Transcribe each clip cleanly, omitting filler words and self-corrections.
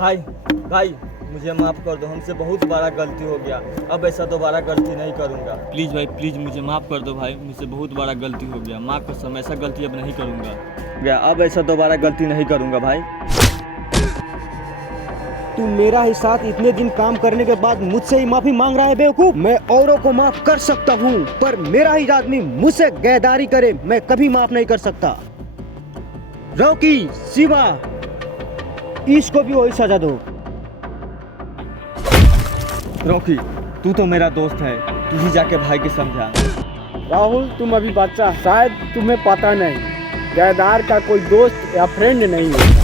भाई भाई मुझे माफ़ कर दो, हमसे बहुत बड़ा गलती हो गया। अब ऐसा दोबारा गलती नहीं करूँगा। प्लीज़ भाई प्लीज़ मुझे माफ़ कर दो भाई, मुझसे बहुत बड़ा गलती हो गया। माँ कसम ऐसा गलती अब नहीं करूँगा। अब ऐसा दोबारा गलती नहीं करूँगा भाई। तू मेरा ही साथ इतने दिन काम करने के बाद मुझसे ही माफी मांग रहा है बेवकूफ। मैं औरों को माफ कर सकता हूँ, पर मेरा ही आदमी मुझसे गद्दारी करे मैं कभी माफ नहीं कर सकता। रॉकी, शिवा, इसको भी वही सजा दो। रॉकी तू तो मेरा दोस्त है, तू ही जाके भाई की समझा। राहुल तुम अभी बच्चा, शायद तुम्हें पता नहीं, गद्दार का कोई दोस्त या फ्रेंड नहीं होता।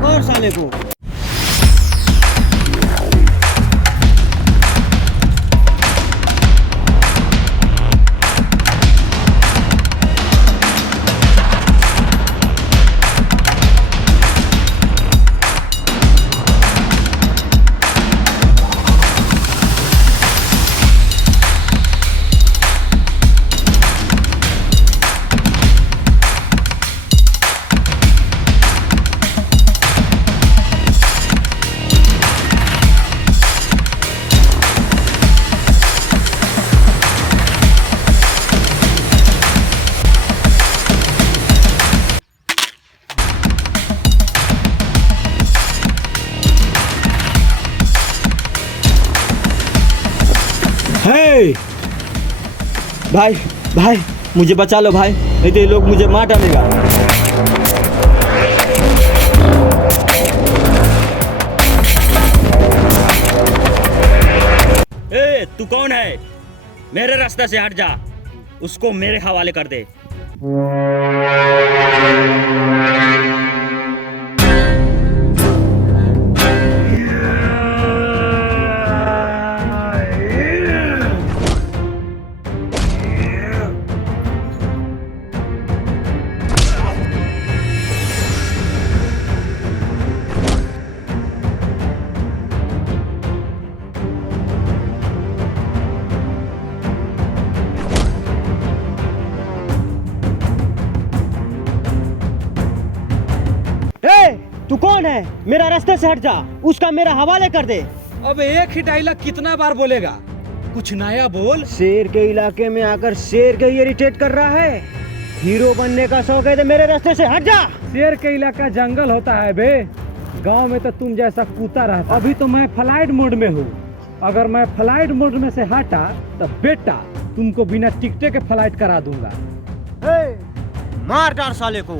पकड़ साले को। भाई भाई मुझे बचा लो भाई, नहीं तो ये लोग मुझे मार डालेगा। ए तू कौन है? मेरे रास्ते से हट जा, उसको मेरे हवाले कर दे। तू कौन है? मेरा रास्ते से हट जा, उसका मेरा हवाले कर दे। अब एक ही डायलॉग कितना बार बोलेगा? कुछ नया बोल। शेर के इलाके में आकर शेर के ही इरिटेट कर रहा है। हीरो बनने का शौक है तो मेरे रास्ते से हट जा। शेर के इलाका जंगल होता है बे, गांव में तो तुम जैसा कूता रहता। अभी तो मैं फ्लाइट मोड में हूँ, अगर मैं फ्लाइट मोड में से हटा तो बेटा तुमको बिना टिकटे के फ्लाइट करा दूंगा। मार डाल साले को।